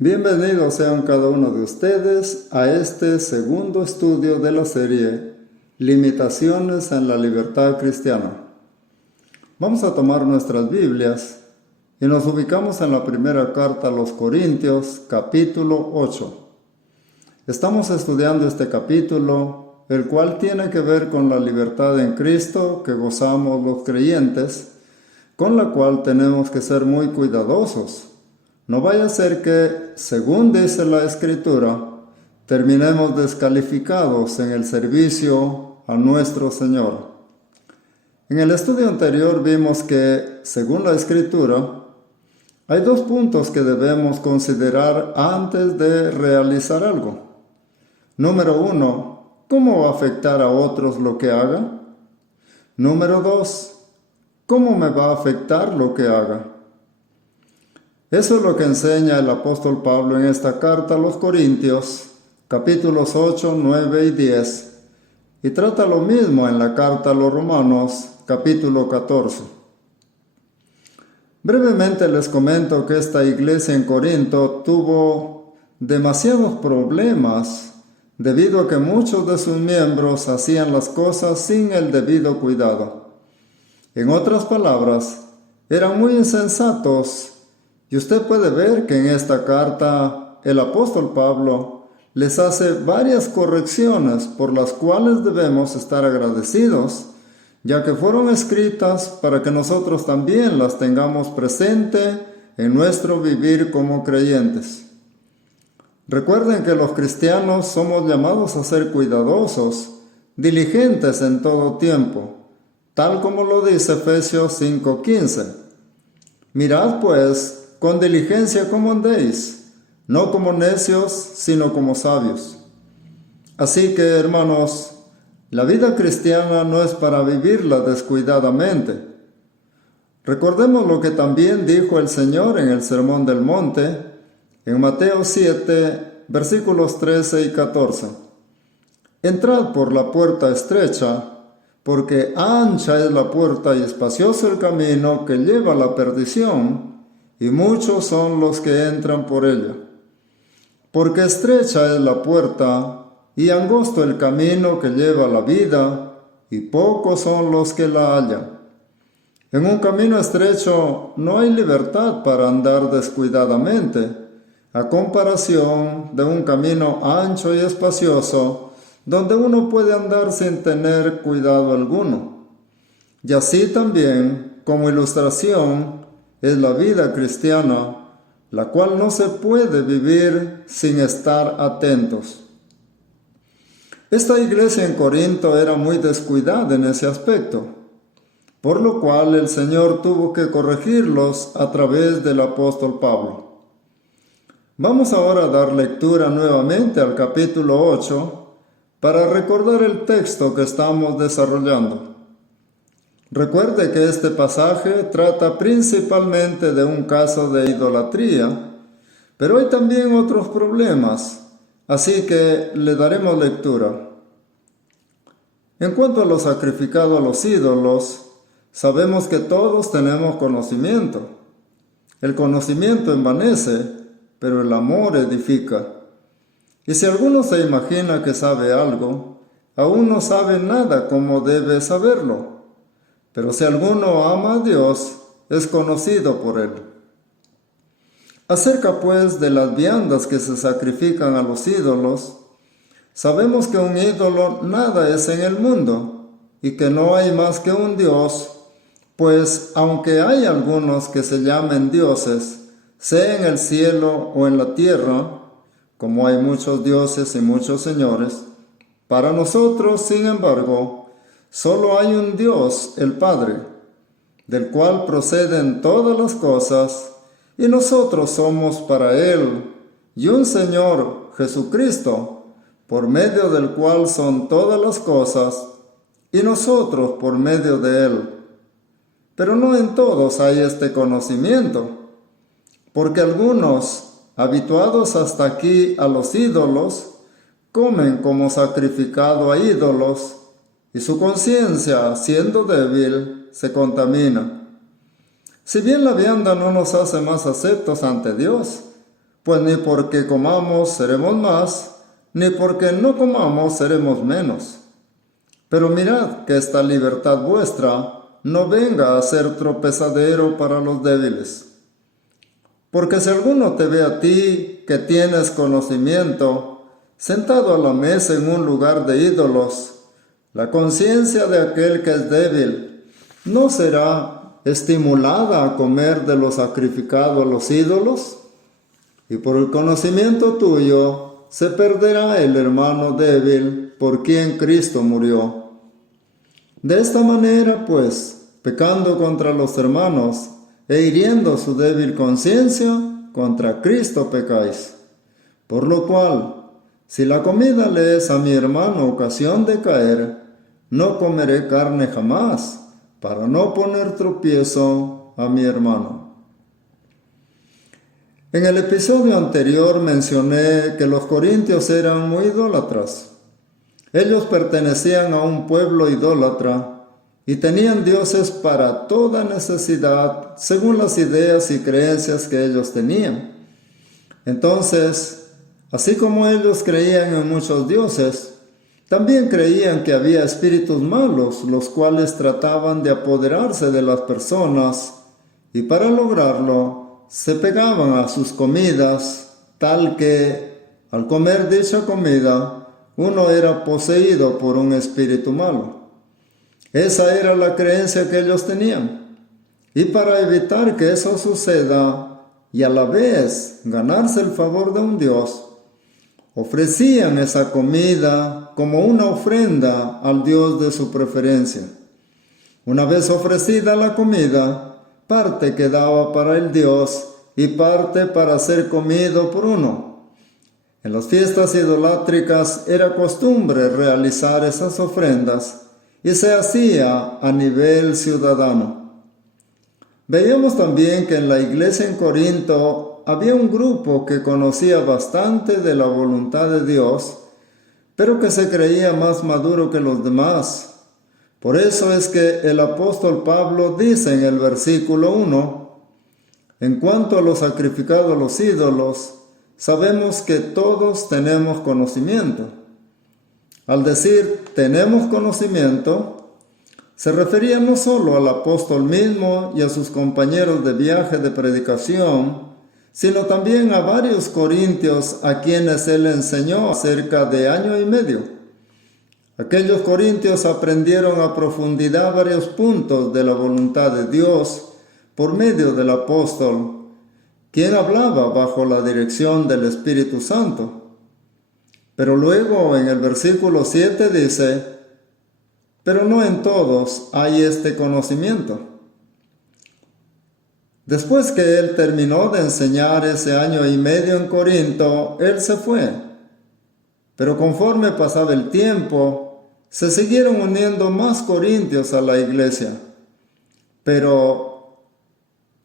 Bienvenidos sean cada uno de ustedes a este segundo estudio de la serie Limitaciones en la libertad cristiana. Vamos a tomar nuestras Biblias y nos ubicamos en la primera carta a los Corintios, capítulo 8. Estamos estudiando este capítulo, el cual tiene que ver con la libertad en Cristo que gozamos los creyentes, con la cual tenemos que ser muy cuidadosos. No vaya a ser que, según dice la Escritura, terminemos descalificados en el servicio a nuestro Señor. En el estudio anterior vimos que, según la Escritura, hay dos puntos que debemos considerar antes de realizar algo. Número 1, ¿cómo va a afectar a otros lo que haga? Número 2, ¿cómo me va a afectar lo que haga? Eso es lo que enseña el apóstol Pablo en esta carta a los Corintios, capítulos 8, 9 y 10, y trata lo mismo en la carta a los Romanos, capítulo 14. Brevemente les comento que esta iglesia en Corinto tuvo demasiados problemas debido a que muchos de sus miembros hacían las cosas sin el debido cuidado. En otras palabras, eran muy insensatos. Y usted puede ver que en esta carta el apóstol Pablo les hace varias correcciones por las cuales debemos estar agradecidos, ya que fueron escritas para que nosotros también las tengamos presente en nuestro vivir como creyentes. Recuerden que los cristianos somos llamados a ser cuidadosos, diligentes en todo tiempo, tal como lo dice Efesios 5:15. Mirad pues con diligencia cómo andéis, no como necios, sino como sabios. Así que, hermanos, la vida cristiana no es para vivirla descuidadamente. Recordemos lo que también dijo el Señor en el Sermón del Monte, en Mateo 7, versículos 13 y 14. Entrad por la puerta estrecha, porque ancha es la puerta y espacioso el camino que lleva a la perdición, y muchos son los que entran por ella. Porque estrecha es la puerta y angosto el camino que lleva a la vida, y pocos son los que la hallan. En un camino estrecho no hay libertad para andar descuidadamente, a comparación de un camino ancho y espacioso, donde uno puede andar sin tener cuidado alguno. Y así también, como ilustración, es la vida cristiana, la cual no se puede vivir sin estar atentos. Esta iglesia en Corinto era muy descuidada en ese aspecto, por lo cual el Señor tuvo que corregirlos a través del apóstol Pablo. Vamos ahora a dar lectura nuevamente al capítulo 8 para recordar el texto que estamos desarrollando. Recuerde que este pasaje trata principalmente de un caso de idolatría, pero hay también otros problemas, así que le daremos lectura. En cuanto a lo sacrificado a los ídolos, sabemos que todos tenemos conocimiento. El conocimiento envanece, pero el amor edifica. Y si alguno se imagina que sabe algo, aún no sabe nada como debe saberlo. Pero si alguno ama a Dios, es conocido por Él. Acerca pues de las viandas que se sacrifican a los ídolos, sabemos que un ídolo nada es en el mundo, y que no hay más que un Dios, pues aunque hay algunos que se llamen dioses, sea en el cielo o en la tierra, como hay muchos dioses y muchos señores, para nosotros, sin embargo, solo hay un Dios, el Padre, del cual proceden todas las cosas, y nosotros somos para Él, y un Señor, Jesucristo, por medio del cual son todas las cosas, y nosotros por medio de Él. Pero no en todos hay este conocimiento, porque algunos, habituados hasta aquí a los ídolos, comen como sacrificado a ídolos, y su conciencia, siendo débil, se contamina. Si bien la vianda no nos hace más aceptos ante Dios, pues ni porque comamos seremos más, ni porque no comamos seremos menos. Pero mirad que esta libertad vuestra no venga a ser tropezadero para los débiles. Porque si alguno te ve a ti que tienes conocimiento, sentado a la mesa en un lugar de ídolos, la conciencia de aquel que es débil no será estimulada a comer de lo sacrificado a los ídolos, y por el conocimiento tuyo se perderá el hermano débil por quien Cristo murió. De esta manera, pues, pecando contra los hermanos e hiriendo su débil conciencia, contra Cristo pecáis. Por lo cual, si la comida le es a mi hermano ocasión de caer, no comeré carne jamás, para no poner tropiezo a mi hermano. En el episodio anterior mencioné que los corintios eran muy idólatras. Ellos pertenecían a un pueblo idólatra y tenían dioses para toda necesidad según las ideas y creencias que ellos tenían. Entonces, así como ellos creían en muchos dioses, también creían que había espíritus malos, los cuales trataban de apoderarse de las personas, y para lograrlo se pegaban a sus comidas, tal que, al comer dicha comida, uno era poseído por un espíritu malo. Esa era la creencia que ellos tenían. Y para evitar que eso suceda, y a la vez ganarse el favor de un Dios, ofrecían esa comida como una ofrenda al Dios de su preferencia. Una vez ofrecida la comida, parte quedaba para el Dios y parte para ser comido por uno. En las fiestas idolátricas era costumbre realizar esas ofrendas y se hacía a nivel ciudadano. Veíamos también que en la iglesia en Corinto había un grupo que conocía bastante de la voluntad de Dios, pero que se creía más maduro que los demás. Por eso es que el apóstol Pablo dice en el versículo 1, en cuanto a lo sacrificado a los ídolos, sabemos que todos tenemos conocimiento. Al decir tenemos conocimiento, se refería no solo al apóstol mismo y a sus compañeros de viaje de predicación, sino también a varios corintios a quienes él enseñó cerca de año y medio. Aquellos corintios aprendieron a profundidad varios puntos de la voluntad de Dios por medio del apóstol, quien hablaba bajo la dirección del Espíritu Santo. Pero luego en el versículo 7 dice, pero no en todos hay este conocimiento. Después que él terminó de enseñar ese año y medio en Corinto, él se fue. Pero conforme pasaba el tiempo, se siguieron uniendo más corintios a la iglesia. Pero,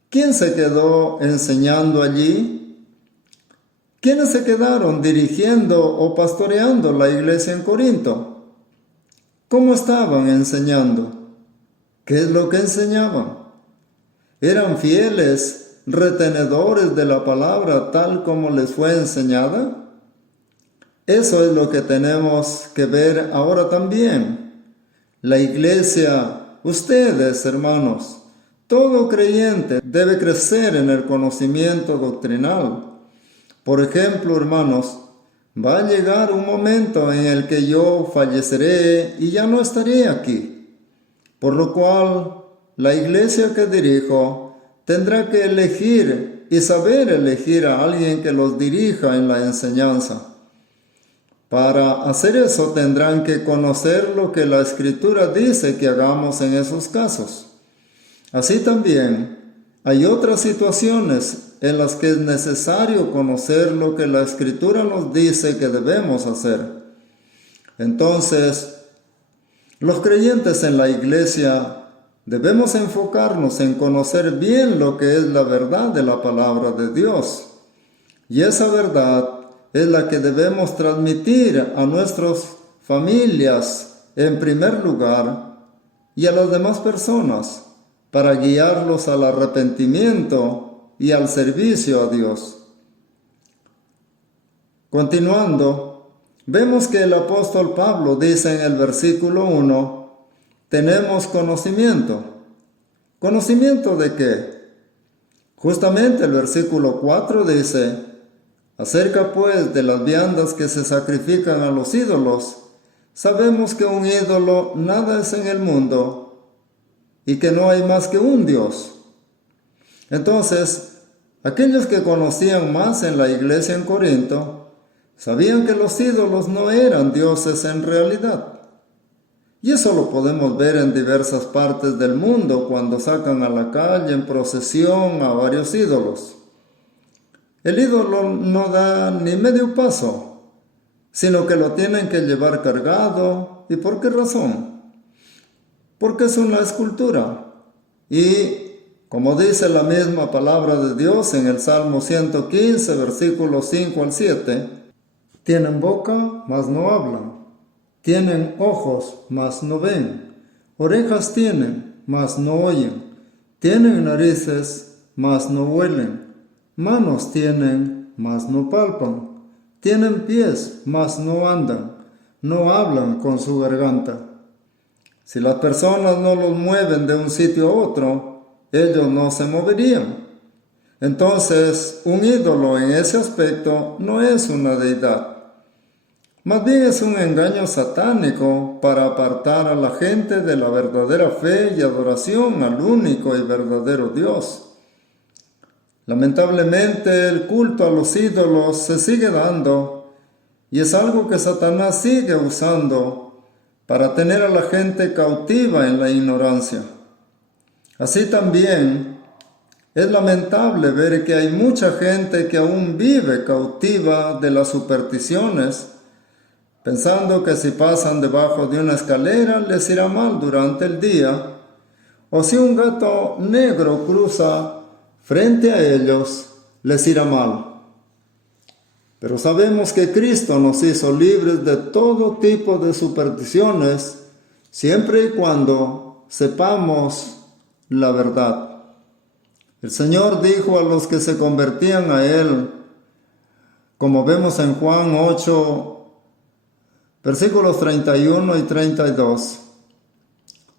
¿quién se quedó enseñando allí? ¿Quiénes se quedaron dirigiendo o pastoreando la iglesia en Corinto? ¿Cómo estaban enseñando? ¿Qué es lo que enseñaban? ¿Eran fieles, retenedores de la palabra tal como les fue enseñada? Eso es lo que tenemos que ver ahora también. La iglesia, ustedes, hermanos, todo creyente debe crecer en el conocimiento doctrinal. Por ejemplo, hermanos, va a llegar un momento en el que yo falleceré y ya no estaré aquí, por lo cual la iglesia que dirijo tendrá que elegir y saber elegir a alguien que los dirija en la enseñanza. Para hacer eso tendrán que conocer lo que la Escritura dice que hagamos en esos casos. Así también hay otras situaciones en las que es necesario conocer lo que la Escritura nos dice que debemos hacer. Entonces, los creyentes en la iglesia debemos enfocarnos en conocer bien lo que es la verdad de la palabra de Dios. Y esa verdad es la que debemos transmitir a nuestras familias en primer lugar y a las demás personas para guiarlos al arrepentimiento y al servicio a Dios. Continuando, vemos que el apóstol Pablo dice en el versículo 1, tenemos conocimiento. ¿Conocimiento de qué? Justamente el versículo 4 dice, acerca pues de las viandas que se sacrifican a los ídolos, sabemos que un ídolo nada es en el mundo y que no hay más que un Dios. Entonces, aquellos que conocían más en la iglesia en Corinto, sabían que los ídolos no eran dioses en realidad. Y eso lo podemos ver en diversas partes del mundo cuando sacan a la calle en procesión a varios ídolos. El ídolo no da ni medio paso, sino que lo tienen que llevar cargado. ¿Y por qué razón? Porque es una escultura. Y como dice la misma palabra de Dios en el Salmo 115, versículos 5 al 7, tienen boca, mas no hablan. Tienen ojos, mas no ven. Orejas tienen, mas no oyen. Tienen narices, mas no huelen. Manos tienen, mas no palpan. Tienen pies, mas no andan. No hablan con su garganta. Si las personas no los mueven de un sitio a otro, ellos no se moverían. Entonces, un ídolo en ese aspecto no es una deidad. Más bien es un engaño satánico para apartar a la gente de la verdadera fe y adoración al único y verdadero Dios. Lamentablemente, el culto a los ídolos se sigue dando y es algo que Satanás sigue usando para tener a la gente cautiva en la ignorancia. Así también es lamentable ver que hay mucha gente que aún vive cautiva de las supersticiones, pensando que si pasan debajo de una escalera les irá mal durante el día, o si un gato negro cruza frente a ellos, les irá mal. Pero sabemos que Cristo nos hizo libres de todo tipo de supersticiones, siempre y cuando sepamos la verdad. El Señor dijo a los que se convertían a Él, como vemos en Juan 8, versículos 31 y 32.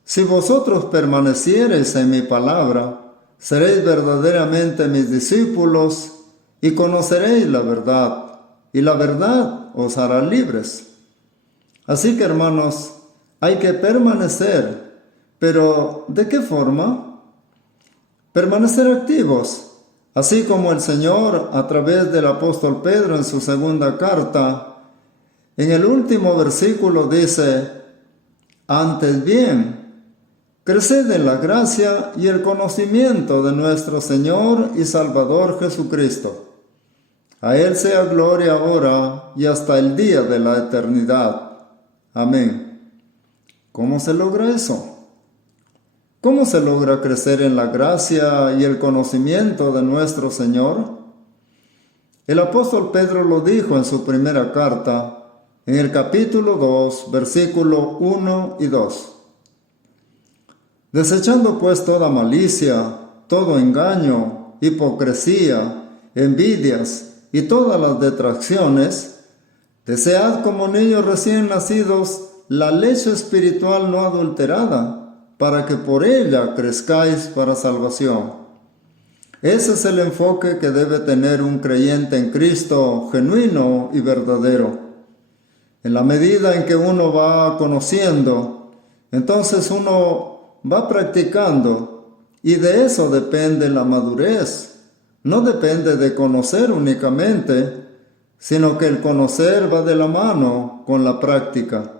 Si vosotros permaneciereis en mi palabra, seréis verdaderamente mis discípulos y conoceréis la verdad, y la verdad os hará libres. Así que, hermanos, hay que permanecer, pero ¿de qué forma? Permanecer activos, así como el Señor a través del apóstol Pedro en su segunda carta, en el último versículo dice, antes bien, creced en la gracia y el conocimiento de nuestro Señor y Salvador Jesucristo. A Él sea gloria ahora y hasta el día de la eternidad. Amén. ¿Cómo se logra eso? ¿Cómo se logra crecer en la gracia y el conocimiento de nuestro Señor? El apóstol Pedro lo dijo en su primera carta, en el capítulo 2, versículo 1 y 2. Desechando pues toda malicia, todo engaño, hipocresía, envidias y todas las detracciones, desead como niños recién nacidos la leche espiritual no adulterada, para que por ella crezcáis para salvación. Ese es el enfoque que debe tener un creyente en Cristo genuino y verdadero. En la medida en que uno va conociendo, entonces uno va practicando, y de eso depende la madurez. No depende de conocer únicamente, sino que el conocer va de la mano con la práctica.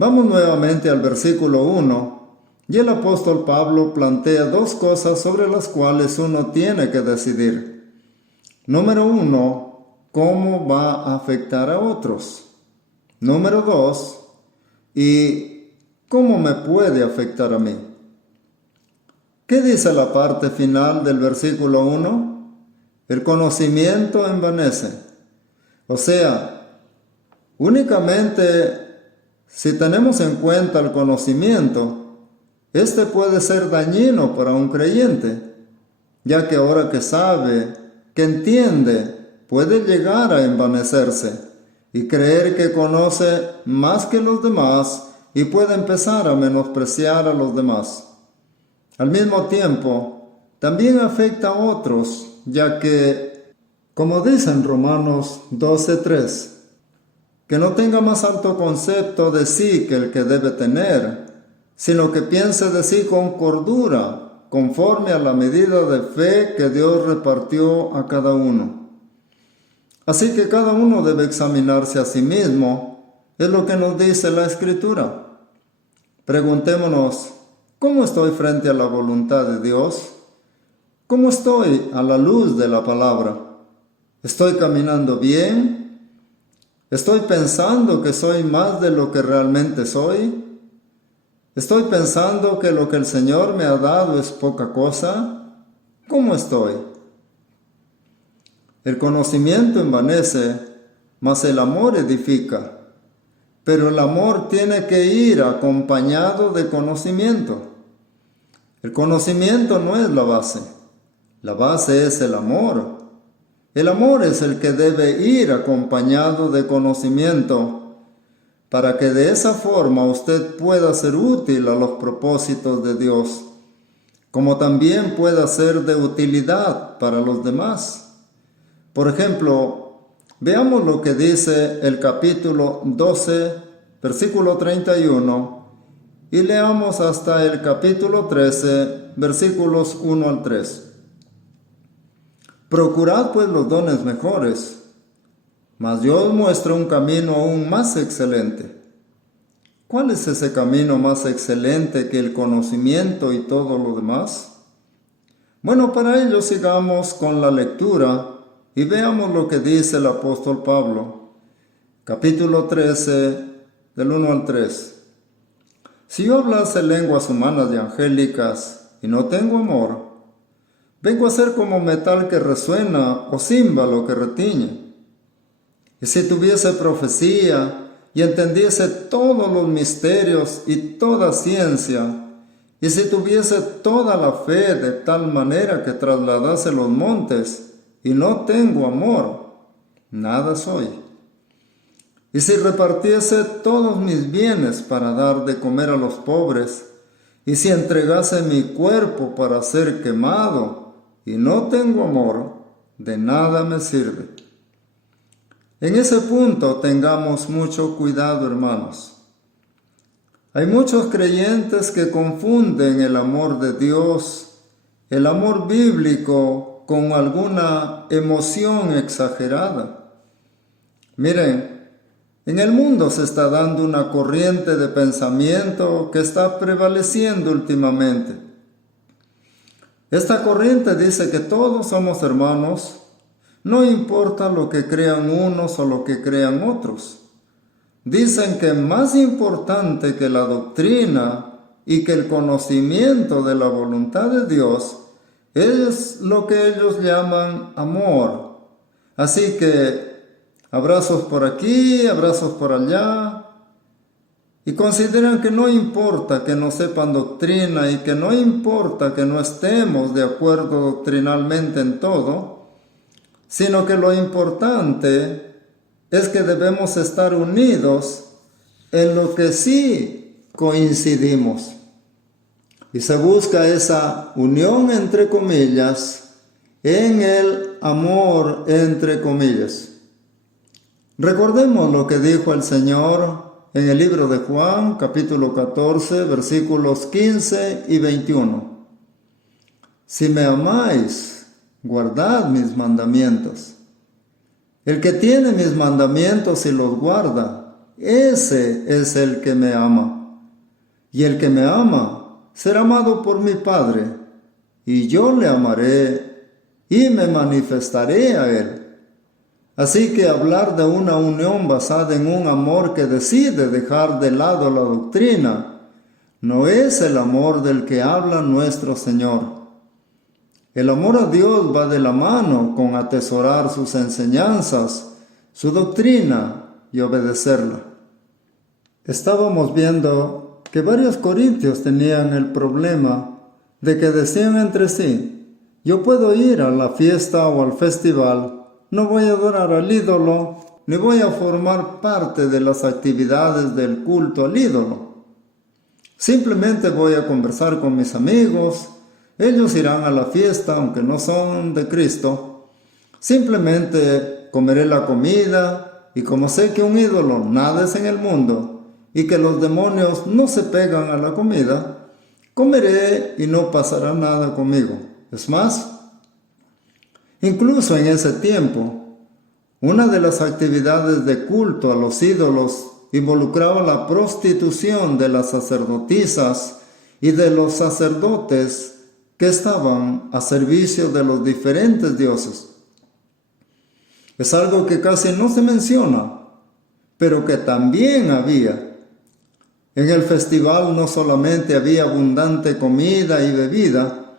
Vamos nuevamente al versículo 1, y el apóstol Pablo plantea dos cosas sobre las cuales uno tiene que decidir. Número 1, ¿cómo va a afectar a otros? Número 2, ¿y cómo me puede afectar a mí? ¿Qué dice la parte final del versículo 1? El conocimiento envanece. O sea, únicamente si tenemos en cuenta el conocimiento, este puede ser dañino para un creyente, ya que ahora que sabe, que entiende, puede llegar a envanecerse y creer que conoce más que los demás y puede empezar a menospreciar a los demás. Al mismo tiempo, también afecta a otros, ya que, como dice en Romanos 12:3, que no tenga más alto concepto de sí que el que debe tener, sino que piense de sí con cordura, conforme a la medida de fe que Dios repartió a cada uno. Así que cada uno debe examinarse a sí mismo, es lo que nos dice la Escritura. Preguntémonos, ¿cómo estoy frente a la voluntad de Dios? ¿Cómo estoy a la luz de la palabra? ¿Estoy caminando bien? ¿Estoy pensando que soy más de lo que realmente soy? ¿Estoy pensando que lo que el Señor me ha dado es poca cosa? ¿Cómo estoy? El conocimiento envanece, mas el amor edifica. Pero el amor tiene que ir acompañado de conocimiento. El conocimiento no es la base es el amor. El amor es el que debe ir acompañado de conocimiento, para que de esa forma usted pueda ser útil a los propósitos de Dios, como también pueda ser de utilidad para los demás. Por ejemplo, veamos lo que dice el capítulo 12, versículo 31, y leamos hasta el capítulo 13, versículos 1 al 3. Procurad pues los dones mejores, mas yo os muestro un camino aún más excelente. ¿Cuál es ese camino más excelente que el conocimiento y todo lo demás? Bueno, para ello sigamos con la lectura y veamos lo que dice el apóstol Pablo, capítulo 13, del 1 al 3. Si yo hablase lenguas humanas y angélicas y no tengo amor, vengo a ser como metal que resuena o címbalo que retiñe. Y si tuviese profecía y entendiese todos los misterios y toda ciencia, y si tuviese toda la fe de tal manera que trasladase los montes, y no tengo amor, nada soy. Y si repartiese todos mis bienes para dar de comer a los pobres, y si entregase mi cuerpo para ser quemado, y no tengo amor, de nada me sirve. En ese punto tengamos mucho cuidado, hermanos. Hay muchos creyentes que confunden el amor de Dios, el amor bíblico, con alguna emoción exagerada. Miren, en el mundo se está dando una corriente de pensamiento que está prevaleciendo últimamente. Esta corriente dice que todos somos hermanos, no importa lo que crean unos o lo que crean otros. Dicen que más importante que la doctrina y que el conocimiento de la voluntad de Dios es lo que ellos llaman amor. Así que abrazos por aquí, abrazos por allá, y consideran que no importa que no sepan doctrina y que no importa que no estemos de acuerdo doctrinalmente en todo, sino que lo importante es que debemos estar unidos en lo que sí coincidimos. Y se busca esa unión entre comillas en el amor entre comillas. Recordemos lo que dijo el Señor en el libro de Juan, capítulo 14, versículos 15 y 21. Si me amáis, guardad mis mandamientos. El que tiene mis mandamientos y los guarda, ese es el que me ama. Y el que me ama será amado por mi Padre, y yo le amaré y me manifestaré a él. Así que hablar de una unión basada en un amor que decide dejar de lado la doctrina no es el amor del que habla nuestro Señor. El amor a Dios va de la mano con atesorar sus enseñanzas, su doctrina y obedecerla. Estábamos viendo que varios corintios tenían el problema de que decían entre sí: yo puedo ir a la fiesta o al festival, no voy a adorar al ídolo, ni voy a formar parte de las actividades del culto al ídolo. Simplemente voy a conversar con mis amigos, ellos irán a la fiesta aunque no son de Cristo. Simplemente comeré la comida y como sé que un ídolo nada es en el mundo y que los demonios no se pegan a la comida, comeré y no pasará nada conmigo. Es más, incluso en ese tiempo, una de las actividades de culto a los ídolos involucraba la prostitución de las sacerdotisas y de los sacerdotes que estaban a servicio de los diferentes dioses. Es algo que casi no se menciona, pero que también había. En el festival no solamente había abundante comida y bebida,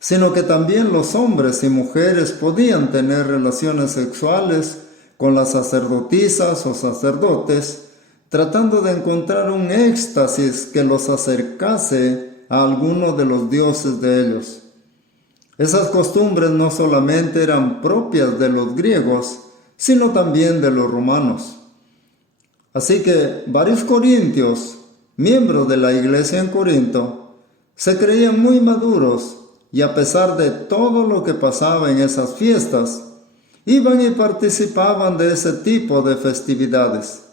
sino que también los hombres y mujeres podían tener relaciones sexuales con las sacerdotisas o sacerdotes, tratando de encontrar un éxtasis que los acercase a alguno de los dioses de ellos. Esas costumbres no solamente eran propias de los griegos, sino también de los romanos. Así que varios corintios, miembros de la iglesia en Corinto, se creían muy maduros y a pesar de todo lo que pasaba en esas fiestas, iban y participaban de ese tipo de festividades,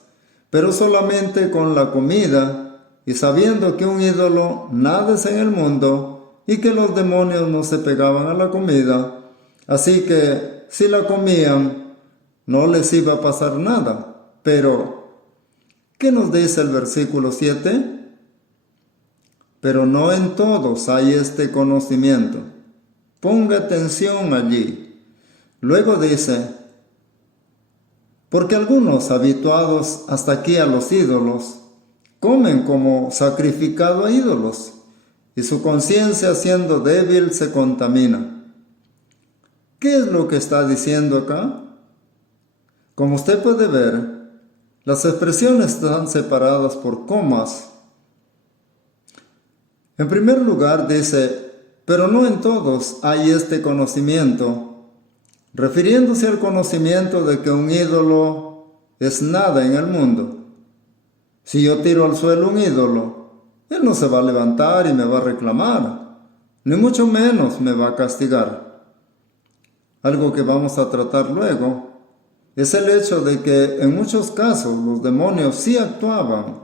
pero solamente con la comida y sabiendo que un ídolo nada es en el mundo y que los demonios no se pegaban a la comida, así que si la comían no les iba a pasar nada. Pero, ¿qué nos dice el versículo 7? Pero no en todos hay este conocimiento. Ponga atención allí. Luego dice, porque algunos habituados hasta aquí a los ídolos, comen como sacrificado a ídolos, y su conciencia siendo débil se contamina. ¿Qué es lo que está diciendo acá? Como usted puede ver, las expresiones están separadas por comas. En primer lugar dice, pero no en todos hay este conocimiento, refiriéndose al conocimiento de que un ídolo es nada en el mundo. Si yo tiro al suelo un ídolo, él no se va a levantar y me va a reclamar, ni mucho menos me va a castigar. Algo que vamos a tratar luego es el hecho de que en muchos casos los demonios sí actuaban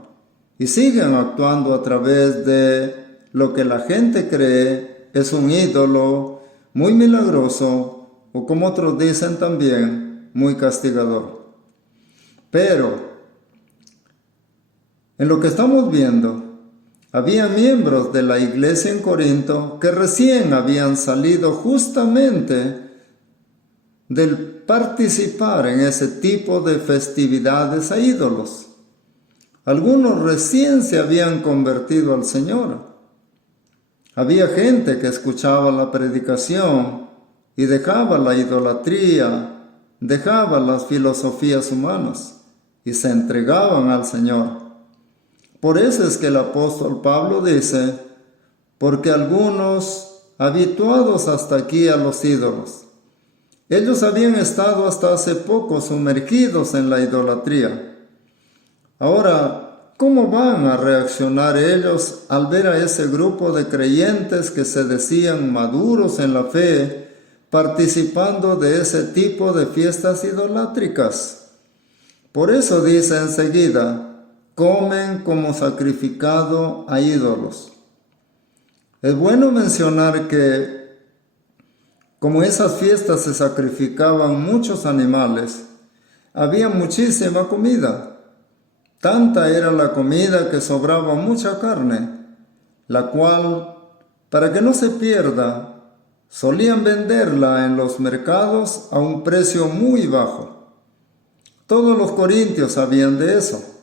y siguen actuando a través de lo que la gente cree es un ídolo muy milagroso o, como otros dicen también, muy castigador. Pero en lo que estamos viendo, había miembros de la iglesia en Corinto que recién habían salido justamente del participar en ese tipo de festividades a ídolos. Algunos recién se habían convertido al Señor. Había gente que escuchaba la predicación y dejaba la idolatría, dejaba las filosofías humanas y se entregaban al Señor. Por eso es que el apóstol Pablo dice, porque algunos habituados hasta aquí a los ídolos, ellos habían estado hasta hace poco sumergidos en la idolatría. Ahora, ¿cómo van a reaccionar ellos al ver a ese grupo de creyentes que se decían maduros en la fe, participando de ese tipo de fiestas idolátricas? Por eso dice enseguida, comen como sacrificado a ídolos. Es bueno mencionar que como esas fiestas se sacrificaban muchos animales, había muchísima comida. Tanta era la comida que sobraba mucha carne, la cual, para que no se pierda, solían venderla en los mercados a un precio muy bajo. Todos los corintios sabían de eso.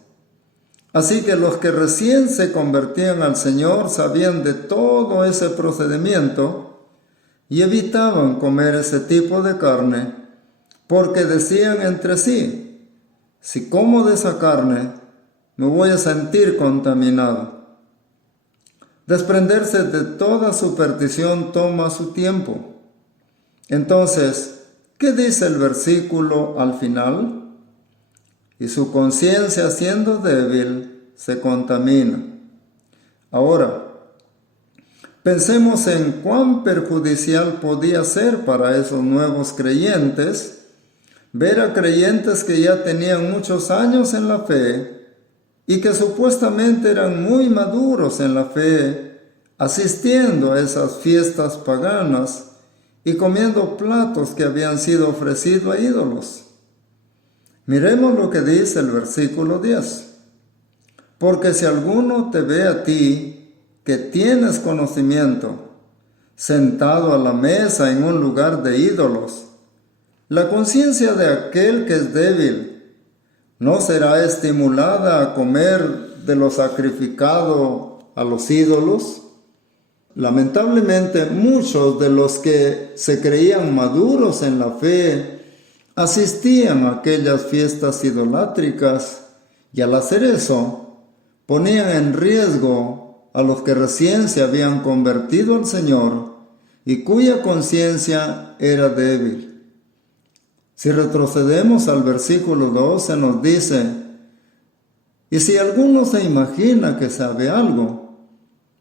Así que los que recién se convertían al Señor sabían de todo ese procedimiento y evitaban comer ese tipo de carne, porque decían entre sí, si como de esa carne, me voy a sentir contaminado. Desprenderse de toda superstición toma su tiempo. Entonces, ¿Qué dice el versículo al final? Y su conciencia, siendo débil, se contamina. Ahora, pensemos en cuán perjudicial podía ser para esos nuevos creyentes ver a creyentes que ya tenían muchos años en la fe y que supuestamente eran muy maduros en la fe, asistiendo a esas fiestas paganas y comiendo platos que habían sido ofrecidos a ídolos. Miremos lo que dice el versículo 10. Porque si alguno te ve a ti, que tienes conocimiento, sentado a la mesa en un lugar de ídolos, la conciencia de aquel que es débil no será estimulada a comer de lo sacrificado a los ídolos. Lamentablemente, muchos de los que se creían maduros en la fe asistían a aquellas fiestas idolátricas y al hacer eso ponían en riesgo a los que recién se habían convertido al Señor y cuya conciencia era débil. Si retrocedemos al versículo 12 nos dice, y si alguno se imagina que sabe algo,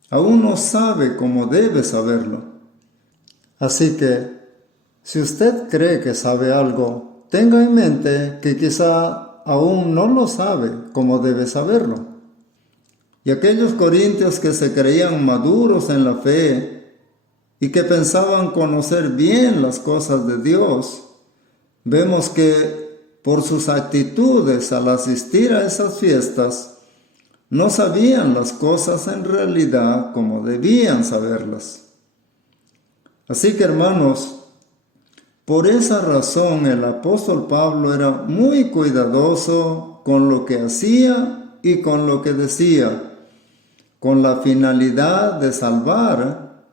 aún no sabe cómo debe saberlo. Así que, si usted cree que sabe algo, tenga en mente que quizá aún no lo sabe como debe saberlo. Y aquellos corintios que se creían maduros en la fe y que pensaban conocer bien las cosas de Dios, vemos que por sus actitudes al asistir a esas fiestas, no sabían las cosas en realidad como debían saberlas. Así que, hermanos, por esa razón el apóstol Pablo era muy cuidadoso con lo que hacía y con lo que decía, con la finalidad de salvar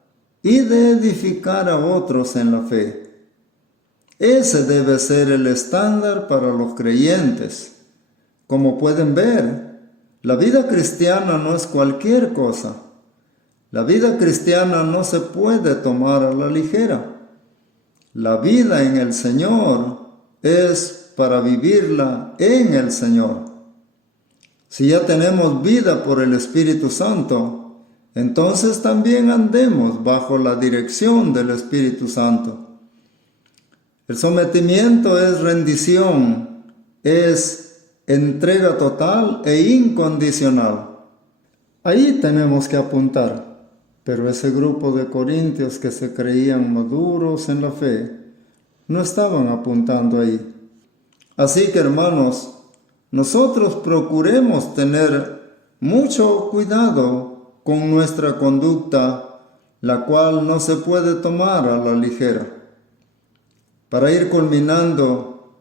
y de edificar a otros en la fe. Ese debe ser el estándar para los creyentes. Como pueden ver, la vida cristiana no es cualquier cosa. La vida cristiana no se puede tomar a la ligera. La vida en el Señor es para vivirla en el Señor. Si ya tenemos vida por el Espíritu Santo, entonces también andemos bajo la dirección del Espíritu Santo. El sometimiento es rendición, es entrega total e incondicional. Ahí tenemos que apuntar, pero ese grupo de corintios que se creían maduros en la fe, no estaban apuntando ahí. Así que, hermanos, nosotros procuremos tener mucho cuidado con nuestra conducta, la cual no se puede tomar a la ligera. Para ir culminando,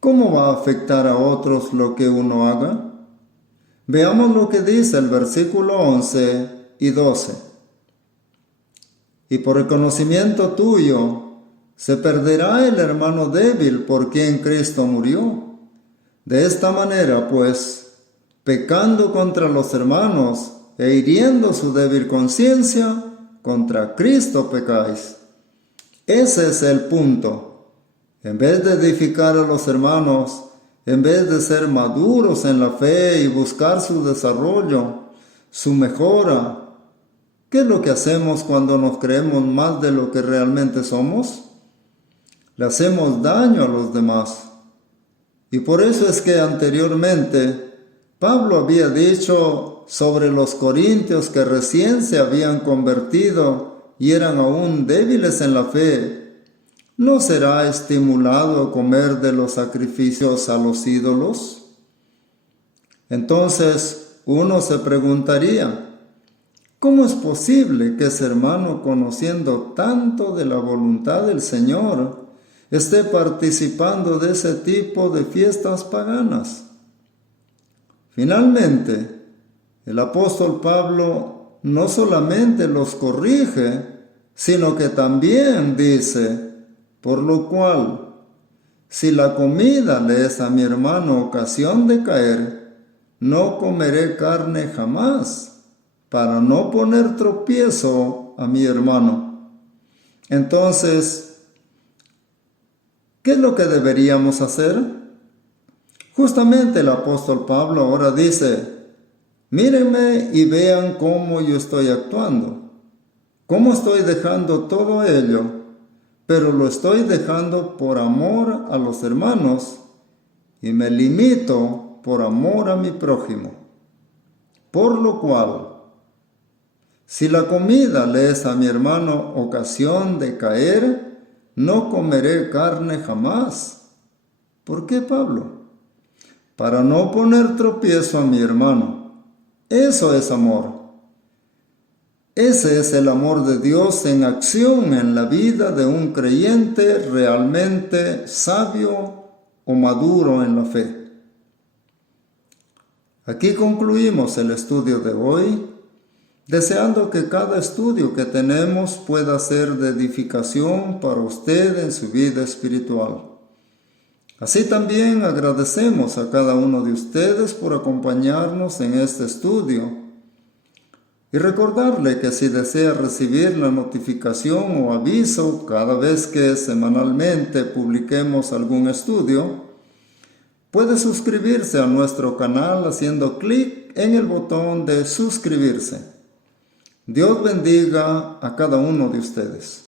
¿cómo va a afectar a otros lo que uno haga? Veamos lo que dice el versículo 11 y 12. Y por el conocimiento tuyo, se perderá el hermano débil por quien Cristo murió. De esta manera, pues, pecando contra los hermanos e hiriendo su débil conciencia, contra Cristo pecáis. Ese es el punto. En vez de edificar a los hermanos, en vez de ser maduros en la fe y buscar su desarrollo, su mejora, ¿qué es lo que hacemos cuando nos creemos más de lo que realmente somos? Le hacemos daño a los demás. Y por eso es que anteriormente Pablo había dicho sobre los corintios que recién se habían convertido y eran aún débiles en la fe, ¿no será estimulado a comer de los sacrificios a los ídolos? Entonces uno se preguntaría, ¿cómo es posible que ese hermano, conociendo tanto de la voluntad del Señor, esté participando de ese tipo de fiestas paganas? Finalmente, el apóstol Pablo no solamente los corrige, sino que también dice, por lo cual, si la comida le es a mi hermano ocasión de caer, no comeré carne jamás, para no poner tropiezo a mi hermano. Entonces, ¿Qué es lo que deberíamos hacer? Justamente el apóstol Pablo ahora dice, mírenme y vean cómo yo estoy actuando, cómo estoy dejando todo ello, pero lo estoy dejando por amor a los hermanos y me limito por amor a mi prójimo. Por lo cual, si la comida le es a mi hermano ocasión de caer, no comeré carne jamás. ¿Por qué, Pablo? Para no poner tropiezo a mi hermano. Eso es amor. Ese es el amor de Dios en acción en la vida de un creyente realmente sabio o maduro en la fe. Aquí concluimos el estudio de hoy, deseando que cada estudio que tenemos pueda ser de edificación para usted en su vida espiritual. Así también agradecemos a cada uno de ustedes por acompañarnos en este estudio y recordarle que si desea recibir la notificación o aviso cada vez que semanalmente publiquemos algún estudio, puede suscribirse a nuestro canal haciendo clic en el botón de suscribirse. Dios bendiga a cada uno de ustedes.